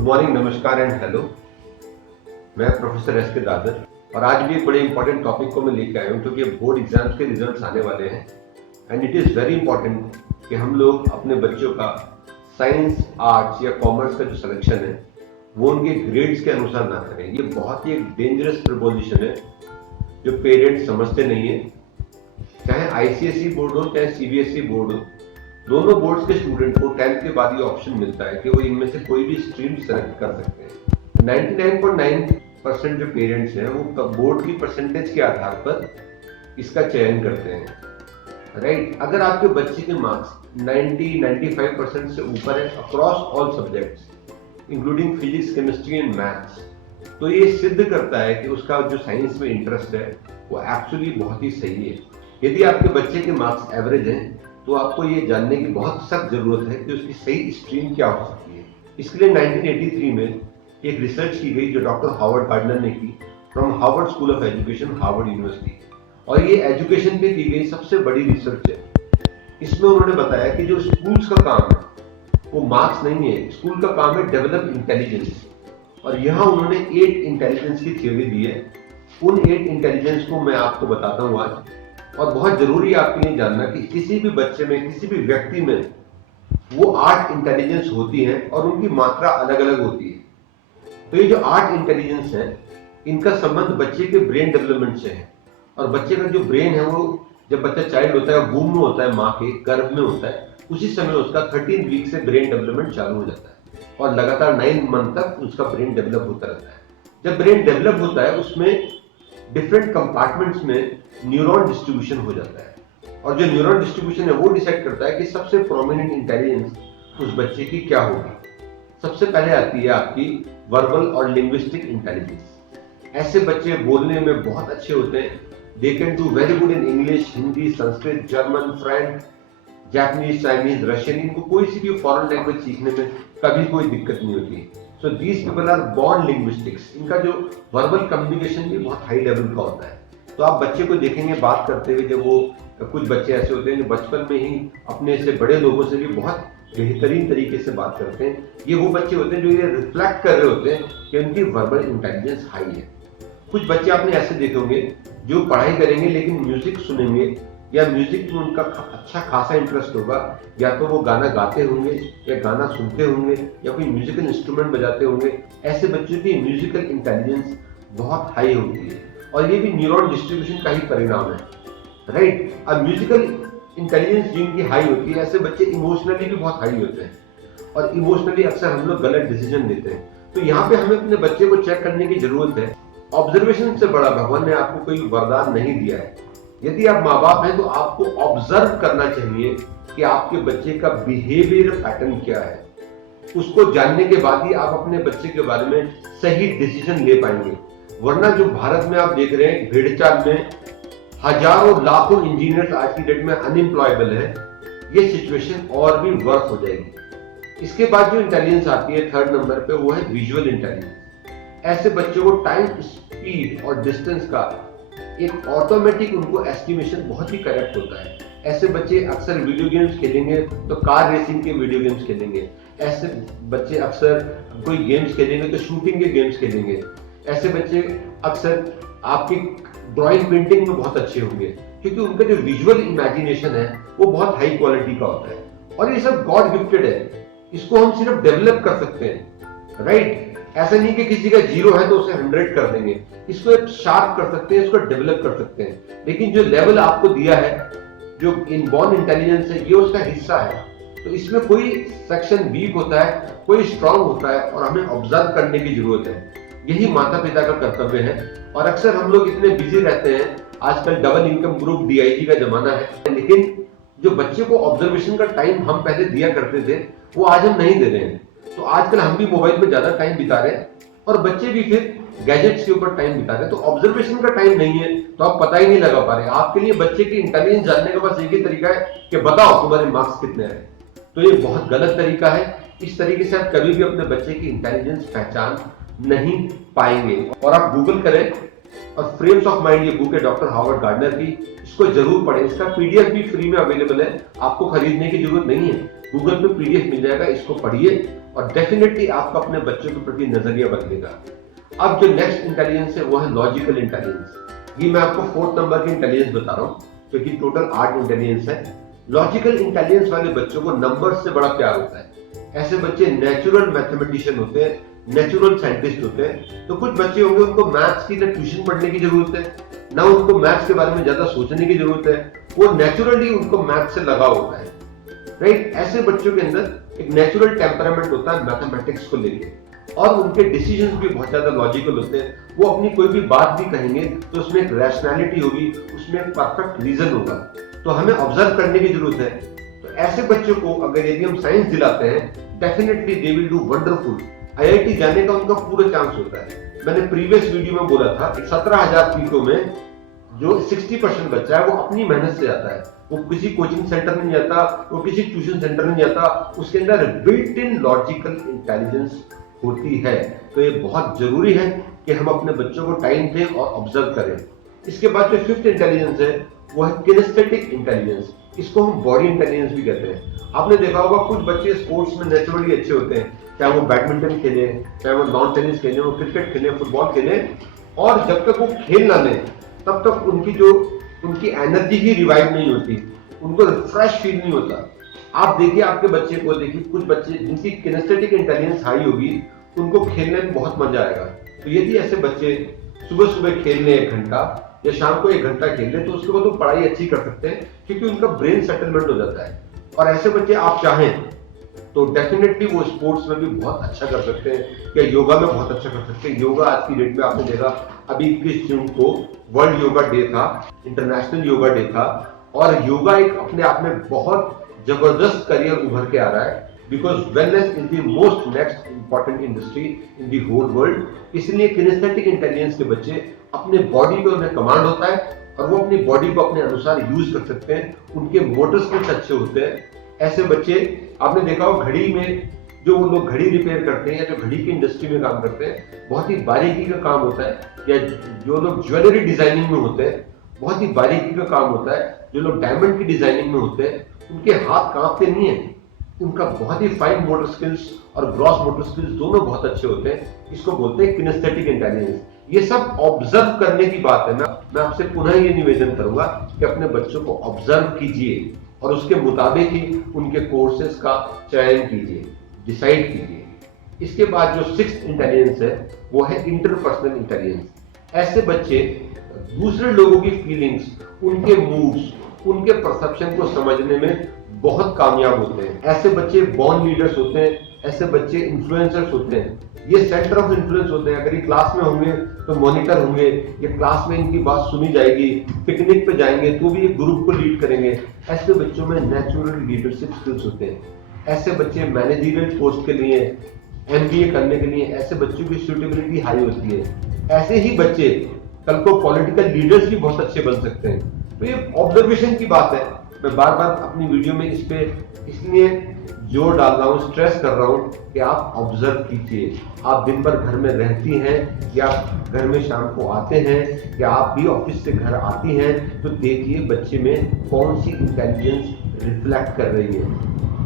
Good morning, नमस्कार and hello. मैं professor S के दादर और आज भी एक बड़े इंपॉर्टेंट टॉपिक को मैं लेकर आया हूँ क्योंकि बोर्ड एग्जाम्स के रिजल्ट्स आने वाले हैं and it is very important कि हम लोग अपने बच्चों का साइंस, आर्ट्स या कॉमर्स का जो सिलेक्शन है वो उनके ग्रेड्स के अनुसार ना करें। ये बहुत ही एक डेंजरस प्रपोजिशन है जो पेरेंट्स समझते नहीं है। चाहे आईसीएसई बोर्ड हो चाहे सीबीएसई बोर्ड हो, दोनों बोर्ड्स के स्टूडेंट को 10th के बाद ये ऑप्शन मिलता है कि वो इनमें से कोई भी स्ट्रीम सेलेक्ट कर सकते हैं। 99.9% जो पेरेंट्स हैं वो बोर्ड की परसेंटेज के आधार पर इसका चयन करते हैं, राइट। अगर आपके बच्चे के मार्क्स 90-95% से ऊपर है across all subjects including physics, chemistry and maths, तो ये सिद्ध करता है कि उसका जो साइंस में इंटरेस्ट है वो एक्चुअली बहुत ही सही है। यदि आपके बच्चे के मार्क्स एवरेज हैं तो आपको ये जानने की बहुत सख्त जरूरत है कि उसकी सही स्ट्रीम क्या हो सकती है। इसके लिए 1983 में एक रिसर्च की गई जो डॉक्टर हॉवर्ड गार्डनर ने की from Harvard school of education, Harvard university, और ये एजुकेशन पे की गई सबसे बड़ी रिसर्च है। इसमें उन्होंने बताया कि जो स्कूल्स का काम है वो मार्क्स नहीं है, स्कूल का काम है डेवलप इंटेलिजेंस। और यहाँ उन्होंने 8 इंटेलिजेंस की थ्योरी दी है। उन 8 इंटेलिजेंस को मैं आपको बताता हूँ आज, और बहुत जरूरी है आपके लिए जानना कि किसी भी बच्चे में, किसी भी व्यक्ति में वो 8 इंटेलिजेंस होती हैं और उनकी मात्रा अलग अलग होती है। तो ये जो 8 इंटेलिजेंस है इनका संबंध बच्चे के ब्रेन डेवलपमेंट से है। और बच्चे का जो ब्रेन है वो जब बच्चा चाइल्ड होता है, वूम में होता है, माँ के गर्भ में होता है, उसी समय उसका 13 वीक से ब्रेन डेवलपमेंट चालू हो जाता है और लगातार 9 मंथ तक उसका ब्रेन डेवलप होता रहता है। जब ब्रेन डेवलप होता है उसमें डिफरेंट कंपार्टमेंट्स में न्यूरॉन डिस्ट्रीब्यूशन हो जाता है, और जो न्यूरॉन डिस्ट्रीब्यूशन है वो डिसाइड करता है कि सबसे प्रोमिनेंट इंटेलिजेंस उस बच्चे की क्या होगी। सबसे पहले आती है आपकी वर्बल और लिंग्विस्टिक इंटेलिजेंस। ऐसे बच्चे बोलने में बहुत अच्छे होते हैं, they can do very good in English, Hindi, Sanskrit, German, French, Japanese, Chinese, Russian, इनको कोई सी भी फॉरेन लैंग्वेज सीखने में कभी कोई दिक्कत नहीं होती। So these people are born linguistics. इनका जो वर्बल कम्युनिकेशन भी बहुत हाई लेवल का होता है। तो आप बच्चे को देखेंगे बात करते हुए, जब वो कुछ बच्चे ऐसे होते हैं जो बचपन में ही अपने से बड़े लोगों से भी बहुत बेहतरीन तरीके से बात करते हैं, ये वो बच्चे होते हैं जो ये रिफ्लेक्ट कर रहे होते हैं कि उनकी वर्बल इंटेलिजेंस हाई है। कुछ बच्चे आपने ऐसे देखे होंगे जो पढ़ाई करेंगे लेकिन म्यूजिक सुनेंगे या म्यूजिक में उनका अच्छा खासा इंटरेस्ट होगा, या तो वो गाना गाते होंगे या गाना सुनते होंगे या कोई म्यूजिकल इंस्ट्रूमेंट बजाते होंगे। ऐसे बच्चों की म्यूजिकल इंटेलिजेंस बहुत हाई होती है और ये भी न्यूरॉन डिस्ट्रीब्यूशन का ही परिणाम है, राइट। अब म्यूजिकल इंटेलिजेंस जिनकी हाई होती है, ऐसे बच्चे इमोशनली भी बहुत हाई होते हैं और इमोशनली अक्सर हम लोग गलत डिसीजन लेते हैं। तो यहाँ पे हमें अपने बच्चे को चेक करने की जरूरत है। ऑब्जर्वेशन से बड़ा भगवान ने आपको कोई वरदान नहीं दिया है। यदि आप माँ बाप हैं तो आपको ऑब्जर्व करना चाहिए कि आपके बच्चे का बिहेवियर पैटर्न क्या है। उसको जानने के बाद ही आप अपने बच्चे के बारे में सही डिसीजन ले पाएंगे। वरना जो भारत में आप देख रहे हैं, भेड़चाल में हजारों लाखों इंजीनियर्स आज की डेट में अनएम्प्लॉयबल है, ये सिचुएशन और भी वर्स हो जाएगी। इसके बाद जो इंटेलिजेंस आती है 3rd नंबर पे, वो है विजुअल इंटेलिजेंस। ऐसे बच्चों को टाइम, स्पीड और डिस्टेंस का एक ऑटोमेटिक उनको एस्टिमेशन बहुत ही करेक्ट होता है। ऐसे बच्चे अक्सर वीडियो गेम्स खेलेंगे तो कार रेसिंग के वीडियो गेम्स खेलेंगे। ऐसे बच्चे अक्सर कोई गेम्स खेलेंगे तो शूटिंग के गेम्स खेलेंगे। ऐसे बच्चे अक्सर आपकी ड्राइंग, पेंटिंग में बहुत अच्छे होंगे क्योंकि उनका जो विजुअल इमेजिनेशन है वो बहुत हाई क्वालिटी का होता है। और ये सब गॉड गिफ्टेड है, इसको हम सिर्फ डेवलप कर सकते हैं, राइट। ऐसा नहीं कि किसी का 0 है तो उसे 100 कर देंगे, इसको एक शार्प कर सकते हैं, इसको डेवलप कर सकते हैं। लेकिन जो लेवल आपको दिया है, जो इनबॉर्न इंटेलिजेंस है, ये उसका हिस्सा है। तो इसमें कोई सेक्शन वीक होता है, कोई स्ट्रांग होता है, और हमें ऑब्जर्व करने की जरूरत है। यही माता पिता का कर्तव्य है। और अक्सर हम लोग इतने बिजी रहते हैं, आजकल डबल इनकम ग्रुप, DIG का जमाना है, लेकिन जो बच्चे को ऑब्जर्वेशन का टाइम हम पहले दिया करते थे वो आज हम नहीं दे रहे हैं। तो आजकल हम भी मोबाइल में ज्यादा टाइम बिता रहे हैं और बच्चे भी फिर गैजेट्स के ऊपर टाइम बिता रहे हैं। तो ऑब्जर्वेशन का टाइम नहीं है तो आप पता ही नहीं लगा पा रहे। आपके लिए बच्चे की इंटेलिजेंस जानने का बस एक ही तरीका है कि बताओ तुम्हारे मार्क्स कितने आए। तो ये बहुत गलत तरीका है। इस तरीके से आप कभी भी अपने बच्चे की इंटेलिजेंस पहचान नहीं पाएंगे। और आप गूगल करें और फ्रेम्स ऑफ माइंड ये बुक है डॉक्टर हार्वर्ड गार्डनर की, इसको जरूर पढ़ें। इसका पीडीएफ भी फ्री में अवेलेबल है, आपको खरीदने की जरूरत नहीं है, गूगल पे पीडीएफ मिल जाएगा, इसको पढ़िए और डेफिनेटली आपका अपने बच्चों के प्रति नजरिया बदलेगा। अब जो नेक्स्ट इंटेलिजेंस है वो है लॉजिकल इंटेलिजेंस। ये मैं आपको 4th नंबर की इंटेलिजेंस बता रहा हूँ, क्योंकि टोटल 8 इंटेलिजेंस है। लॉजिकल इंटेलिजेंस वाले बच्चों को नंबर्स से बड़ा प्यार होता है। ऐसे बच्चे नेचुरल मैथमेटिशियन होते हैं, नेचुरल साइंटिस्ट होते हैं। तो कुछ बच्चे होंगे उनको मैथ्स की ना ट्यूशन पढ़ने की जरूरत है, ना उनको मैथ्स के बारे में ज्यादा सोचने की जरूरत है, वो नेचुरली उनको मैथ्स से लगाव होता है, राइट। ऐसे बच्चों के अंदर एक नेचुरल टेम्परामेंट होता है मैथमेटिक्स को लेके, और उनके डिसीजंस भी बहुत ज्यादा लॉजिकल होते हैं। वो अपनी कोई भी बात भी कहेंगे तो उसमें एक रैशनैलिटी होगी, उसमें एक परफेक्ट रीजन होगा। तो हमें ऑब्जर्व करने की जरूरत है। तो ऐसे बच्चों को अगर यदि हम साइंस दिलाते हैं, definitely they will do wonderful. IIT जाने का उनका पूरा चांस होता है। मैंने प्रीवियस वीडियो में बोला था 17,000 सीटों में जो 60% बच्चा है वो अपनी मेहनत से जाता है, वो किसी कोचिंग सेंटर नहीं जाता, वो किसी ट्यूशन सेंटर नहीं जाता, उसके अंदर बिल्ट इन लॉजिकल इंटेलिजेंस होती है। तो ये बहुत जरूरी है कि हम अपने बच्चों को टाइम दें और ऑब्जर्व करें। इसके बाद जो 5th इंटेलिजेंस है वो है किनेस्थेटिक इंटेलिजेंस। इसको हम बॉडी इंटेलिजेंस भी कहते हैं। आपने देखा होगा कुछ बच्चे स्पोर्ट्स में नेचुरली अच्छे होते हैं, चाहे वो बैडमिंटन खेले, चाहे वो लॉन टेनिस खेले, वो क्रिकेट खेले, फुटबॉल खेले, और जब तक वो खेल ना लें तब तक उनकी एनर्जी ही रिवाइव नहीं होती, उनको रिफ्रेश फील नहीं होता। आप देखिए आपके बच्चे को, देखिए कुछ बच्चे जिनकी किनेस्थेटिक इंटेलिजेंस हाई होगी उनको खेलने में बहुत मजा आएगा। तो यदि ऐसे बच्चे सुबह सुबह खेल लें 1 घंटा या शाम को 1 घंटा खेल लें तो उसके बाद वो पढ़ाई अच्छी कर सकते हैं, क्योंकि उनका ब्रेन सेटलमेंट हो जाता है। और ऐसे बच्चे आप चाहें तो डेफिनेटली वो स्पोर्ट्स में भी बहुत अच्छा कर सकते हैं, या योगा में बहुत अच्छा कर सकते हैं। योगा आज की डेट में आपने देखा, अभी 21 जून को वर्ल्ड योगा डे था, इंटरनेशनल योगा डे था, और योगा एक अपने आप में बहुत जबरदस्त करियर उभर के आ रहा है, because wellness is the most next important industry in the whole world. इसलिए किनेस्थेटिक इंटेलिजेंस के बच्चे अपने बॉडी पे उन्हें कमांड होता है और वो अपनी बॉडी को अपने अनुसार यूज कर सकते हैं, उनके मोटर स्किल्स अच्छे होते हैं। ऐसे बच्चे आपने देखा हो घड़ी में जो वो लोग घड़ी रिपेयर करते हैं या जो घड़ी की इंडस्ट्री में काम करते हैं, बहुत ही बारीकी का काम होता है, या जो लोग ज्वेलरी डिजाइनिंग में होते हैं बहुत ही बारीकी का काम होता है, जो लोग डायमंड की डिजाइनिंग में होते हैं उनके हाथ कांपते नहीं है, उनका बहुत ही फाइन मोटर स्किल्स और ग्रॉस मोटर स्किल्स दोनों बहुत अच्छे होते हैं। इसको बोलते हैं किनेस्थेटिक इंटेलिजेंस। ये सब ऑब्जर्व करने की बात है ना। मैं आपसे पुनः ये निवेदन करूंगा कि अपने बच्चों को ऑब्जर्व कीजिए और उसके मुताबिक ही उनके कोर्सेज का चयन कीजिए, डिसाइड कीजिए। इसके बाद जो 6th इंटेलिजेंस है वो है इंटरपर्सनल इंटेलिजेंस। ऐसे बच्चे दूसरे लोगों की फीलिंग्स, उनके मूड्स, उनके परसेप्शन को समझने में बहुत कामयाब होते हैं। ऐसे बच्चे बॉर्न लीडर्स होते हैं, ऐसे बच्चे इन्फ्लुएंसर्स होते हैं, ये सेंटर ऑफ इन्फ्लुएंस होते हैं। अगर ये क्लास में होंगे तो मॉनिटर होंगे, ये क्लास में इनकी बात सुनी जाएगी, पिकनिक पे जाएंगे तो भी ये ग्रुप को लीड करेंगे। ऐसे बच्चों में नेचुरल लीडरशिप स्किल्स होते हैं। ऐसे बच्चे मैनेजरियल पोस्ट के लिए, एमबीए करने के लिए ऐसे बच्चों की सूटेबिलिटी हाई होती है। ऐसे ही बच्चे कल को पॉलिटिकल लीडर्स भी बहुत अच्छे बन सकते हैं। तो ये ऑब्जर्वेशन की बात है। मैं बार बार अपनी वीडियो में इस पे इसलिए जोर डाल रहा हूँ, स्ट्रेस कर रहा हूँ कि आप ऑब्जर्व कीजिए। आप दिन भर घर में रहती हैं या घर में शाम को आते हैं या आप भी ऑफिस से घर आती हैं, तो देखिए बच्चे में कौन सी इंटेलिजेंस रिफ्लेक्ट कर रही है,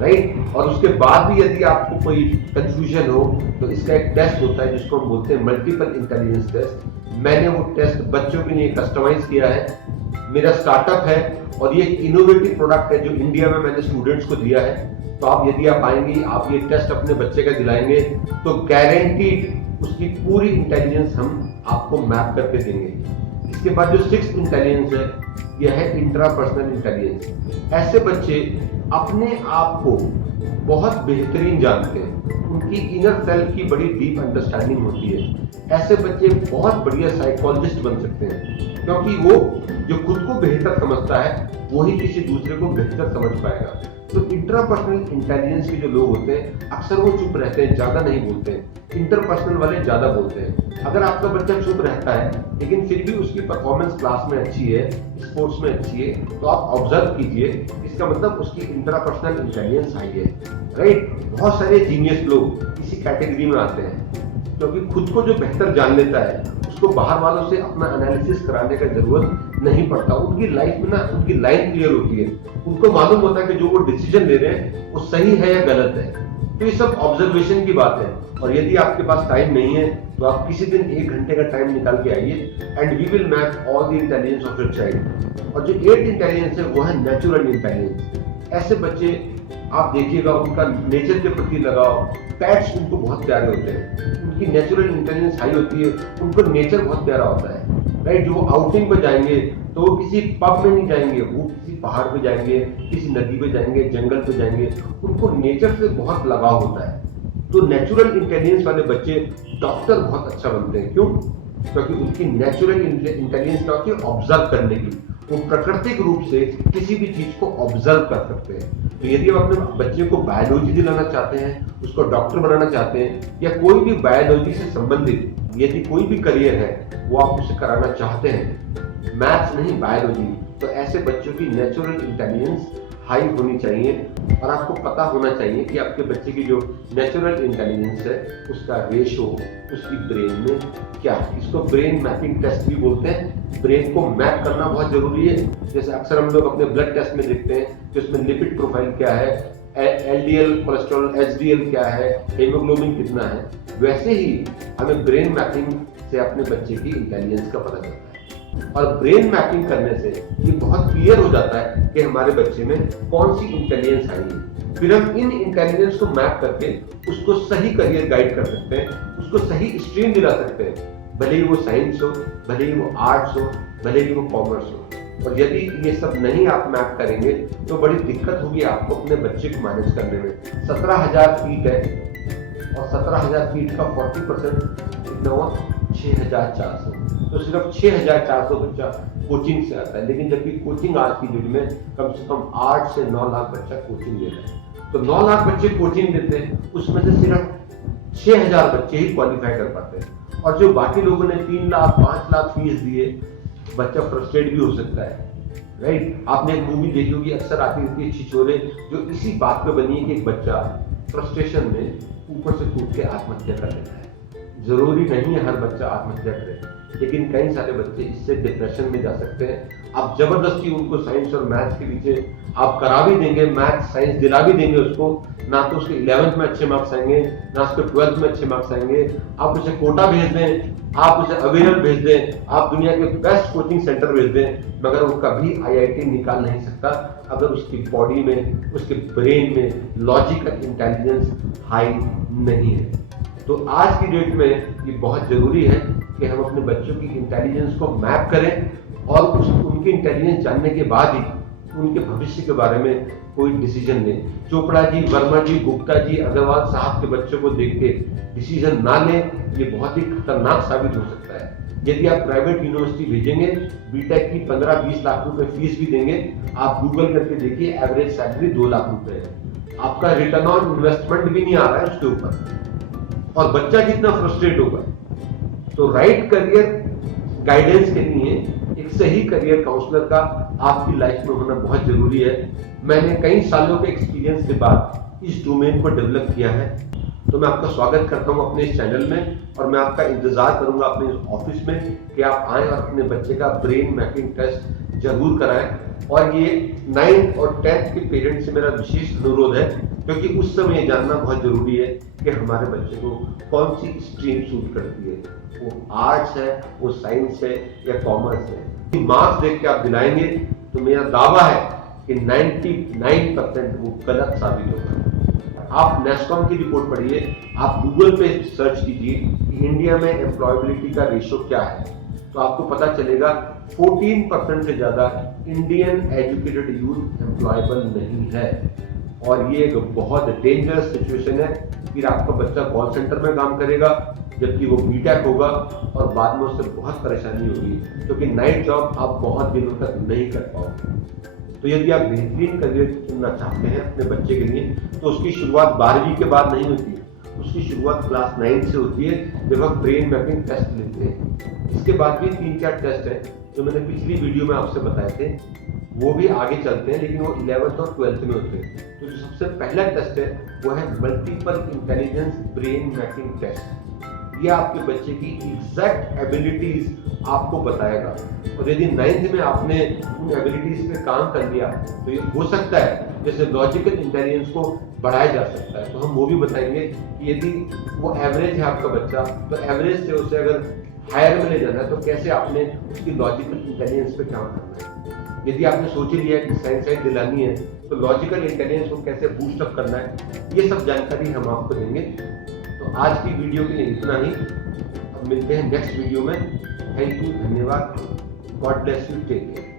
राइट। और उसके बाद भी यदि आपको कोई कंफ्यूजन हो तो इसका एक टेस्ट होता है जिसको हम बोलते हैं मल्टीपल इंटेलिजेंस टेस्ट। मैंने वो टेस्ट बच्चों के लिए कस्टमाइज किया है। मेरा स्टार्टअप है और ये इनोवेटिव प्रोडक्ट है जो इंडिया में मैंने स्टूडेंट्स को दिया है। तो आप यदि आप आएंगी, आप ये टेस्ट अपने बच्चे का दिलाएंगे तो गारंटीड उसकी पूरी इंटेलिजेंस हम आपको मैप करके देंगे। इसके बाद जो 6th इंटेलिजेंस है यह है इंट्रापर्सनल इंटेलिजेंस। ऐसे बच्चे अपने आप को बहुत बेहतरीन जानते हैं, उनकी इनर सेल्फ की बड़ी डीप अंडरस्टैंडिंग होती है। ऐसे बच्चे बहुत बढ़िया साइकोलॉजिस्ट बन सकते हैं, क्योंकि वो जो खुद को बेहतर समझता है वही किसी दूसरे को बेहतर समझ पाएगा। तो इंट्रापर्सनल इंटेलिजेंस के जो लोग होते हैं अक्सर वो चुप रहते हैं, ज्यादा नहीं बोलते हैं। इंटरपर्सनल वाले ज्यादा बोलते हैं। अगर आपका बच्चा चुप रहता है लेकिन फिर भी उसकी परफॉर्मेंस क्लास में अच्छी है, स्पोर्ट्स में अच्छी है, तो आप ऑब्जर्व कीजिए, इसका मतलब उसकी इंट्रापर्सनल इंटेलिजेंस हाई है, राइट। बहुत सारे जीनियस लोग इसी कैटेगरी में आते हैं, क्योंकि खुद को जो बेहतर जान लेता है उसको बाहर वालों से अपना एनालिसिस कराने का जरूरत नहीं पड़ता। उनकी लाइफ में ना उनकी लाइन क्लियर होती है, उनको मालूम होता है कि जो वो डिसीजन ले रहे हैं वो सही है या गलत है। तो ये सब ऑब्जर्वेशन की बात है। और यदि आपके पास टाइम नहीं है तो आप किसी दिन 1 घंटे का टाइम निकाल के आइए and we will map all the intelligence of your child. और जो 8th इंटेलिजेंस है वो है नेचुरल इंटेलिजेंस। ऐसे बच्चे आप देखिएगा, उनका नेचर के प्रति लगाव, पेट्स उनको बहुत प्यारे होते हैं, उनकी नेचुरल इंटेलिजेंस हाई होती है, उनको नेचर बहुत प्यारा होता है, राइट। जो वो आउटिंग पे जाएंगे तो वो किसी पब में नहीं जाएंगे, वो किसी पहाड़ पे जाएंगे, किसी नदी पे जाएंगे, जंगल पे जाएंगे, उनको नेचर से बहुत लगाव होता है। तो नेचुरल इंटेलिजेंस वाले बच्चे डॉक्टर बहुत अच्छा बनते हैं। क्यों? क्योंकि उनकी नेचुरल इंटेलिजेंस क्या होती है? ऑब्जर्व करने की। वो प्राकृतिक रूप से किसी भी चीज को ऑब्जर्व कर सकते हैं। तो यदि आप अपने बच्चे को बायोलॉजी दिलाना चाहते हैं, उसको डॉक्टर बनाना चाहते हैं, या कोई भी बायोलॉजी से संबंधित यदि कोई भी करियर है वो आप उसे कराना चाहते हैं, मैथ्स नहीं बायोलॉजी, तो ऐसे बच्चों की नेचुरल इंटेलिजेंस हाई होनी चाहिए। और आपको पता होना चाहिए कि आपके बच्चे की जो नेचुरल इंटेलिजेंस है उसका रेशो उसकी ब्रेन में क्या है। इसको ब्रेन मैपिंग टेस्ट भी बोलते हैं। ब्रेन को मैप करना बहुत जरूरी है। जैसे अक्सर हम लोग अपने ब्लड टेस्ट में देखते हैं कि उसमें लिपिड प्रोफाइल क्या है, एलडीएल कोलेस्ट्रॉल, एचडीएल क्या है, हीमोग्लोबिन कितना है, वैसे ही हमें ब्रेन मैपिंग से अपने बच्चे की इंटेलिजेंस का पता चलता है। और ब्रेन मैपिंग करने से ये बहुत क्लियर हो जाता है कि हमारे बच्चे में कौन सी इंटेलिजेंस आई है। फिर हम इन इंटेलिजेंस को मैप करके उसको सही करियर गाइड कर सकते हैं, उसको सही स्ट्रीम दिला सकते हैं, भले ही वो साइंस हो, भले ही वो आर्ट्स हो, भले ही वो कॉमर्स हो। और यदि ये सब नहीं आप मैप करेंगे तो बड़ी दिक्कत होगी आपको अपने बच्चे को मैनेज करने में। 17,000 फीट है और 17,000 फीट का 40% कितना हुआ? 6,400। तो सिर्फ 6,400 बच्चा कोचिंग से आता है, लेकिन जबकि कोचिंग आज की डेट में कम से कम 8 से 9 लाख बच्चा कोचिंग ले रहे हैं। तो 9 लाख बच्चे कोचिंग लेते हैं, उसमें से सिर्फ 6,000 बच्चे ही क्वालिफाई कर पाते हैं। और जो बाकी लोगों ने 3 लाख 5 लाख फीस दिए, बच्चा फ्रस्ट्रेट भी हो सकता है, राइट। आपने एक मूवी देखी होगी, अक्सर आती होती है छिछोरे, जो इसी बात पे बनी है कि एक बच्चा फ्रस्ट्रेशन में ऊपर से कूद के आत्महत्या कर लेता है। जरूरी नहीं है हर बच्चा आत्महत्या करे, लेकिन कई सारे बच्चे इससे डिप्रेशन में जा सकते हैं। आप जबरदस्ती उनको साइंस और मैथ्स के पीछे आप करा भी देंगे, मैथ्स साइंस दिला भी देंगे उसको, ना तो उसके 11th में अच्छे मार्क्स आएंगे, ना उसके 12th में अच्छे मार्क्स आएंगे। आप उसे कोटा भेज दें, आप उसे अवेयर भेज दें, आप दुनिया के बेस्ट कोचिंग सेंटर भेज दें, मगर वो कभी IIT निकाल नहीं सकता अगर उसकी बॉडी में, उसके ब्रेन में लॉजिकल इंटेलिजेंस हाई नहीं है। तो आज की डेट में ये बहुत जरूरी है कि हम अपने बच्चों की इंटेलिजेंस को मैप करें और उनकी इंटेलिजेंस जानने के बाद ही उनके भविष्य के बारे में कोई डिसीजन लें। चोपड़ा जी, वर्मा जी, गुप्ता जी, अग्रवाल साहब के बच्चों को देख के डिसीजन ना लें, ये बहुत ही खतरनाक साबित हो सकता है। यदि आप प्राइवेट यूनिवर्सिटी भेजेंगे, बीटेक की 15-20 लाख रुपए फीस भी देंगे, आप गूगल करके देखिए एवरेज सैलरी 2 लाख रुपए है। आपका रिटर्न ऑन इन्वेस्टमेंट भी नहीं आ रहा है उसके ऊपर, और बच्चा कितना फ्रस्ट्रेट होगा। तो राइट करियर गाइडेंस के लिए एक सही करियर काउंसलर का आपकी लाइफ में होना बहुत जरूरी है। मैंने कई सालों के एक्सपीरियंस के बाद इस डोमेन को डेवलप किया है। तो मैं आपका स्वागत करता हूं अपने इस चैनल में, और मैं आपका इंतजार करूंगा अपने इस ऑफिस में कि आप आएं और अपने बच्चे का ब्रेन मैपिंग टेस्ट जरूर कराएं। और ये 9th और 10th के पेरेंट्स से मेरा विशेष अनुरोध है, क्योंकि उस समय ये जानना बहुत जरूरी है कि हमारे बच्चे को कौन सी स्ट्रीम सूट करती है, वो आर्ट्स है, वो साइंस है या कॉमर्स है। मार्क्स देख के आप दिलाएंगे तो मेरा दावा है कि 99% वो गलत साबित होगा। आप नेस्कॉम की रिपोर्ट पढ़िए, आप गूगल पे सर्च कीजिए कि इंडिया में एम्प्लॉयबिलिटी का रेशो क्या है, तो आपको पता चलेगा 14% से ज्यादा इंडियन एजुकेटेड यूथ एम्प्लॉयबल नहीं है। और ये एक बहुत डेंजरस सिचुएशन है। फिर आपका बच्चा कॉल सेंटर में काम करेगा, जबकि वो बीटेक होगा, और बाद में उससे बहुत परेशानी होगी, क्योंकि नाइट जॉब आप बहुत दिनों तक नहीं कर पाओगे। तो यदि आप बेहतरीन करियर चुनना चाहते हैं अपने बच्चे के लिए, तो उसकी शुरुआत 12वीं के बाद नहीं होती है, उसकी शुरुआत क्लास 9 से होती है, जब हम ब्रेन मैपिंग टेस्ट लेते हैं। इसके बाद भी 3-4 टेस्ट हैं जो मैंने पिछली वीडियो में आपसे बताए थे, वो भी आगे चलते हैं, लेकिन वो 11th और 12th में होते हैं। तो जो सबसे पहला टेस्ट है वो है multiple intelligence brain mapping test. ये आपके बच्चे की एग्जैक्ट एबिलिटीज आपको बताएगा। और यदि 9th में आपने उन एबिलिटीज पे काम कर लिया तो ये हो सकता है जैसे लॉजिकल इंटेलिजेंस को बढ़ाया जा सकता है। तो हम वो भी बताएंगे कि यदि वो एवरेज है आपका बच्चा तो एवरेज से उसे अगर हायर में ले जाना है तो कैसे आपने उसकी लॉजिकल इंटेलिजेंस पे काम करना है। यदि आपने सोच लिया है कि साइंस साइड दिलानी है तो लॉजिकल इंटेलिजेंस को कैसे बूस्ट अप करना है, ये सब जानकारी हम आपको देंगे। तो आज की वीडियो के लिए इतना ही। अब मिलते हैं नेक्स्ट वीडियो में। थैंक यू, धन्यवाद। God bless you, take care.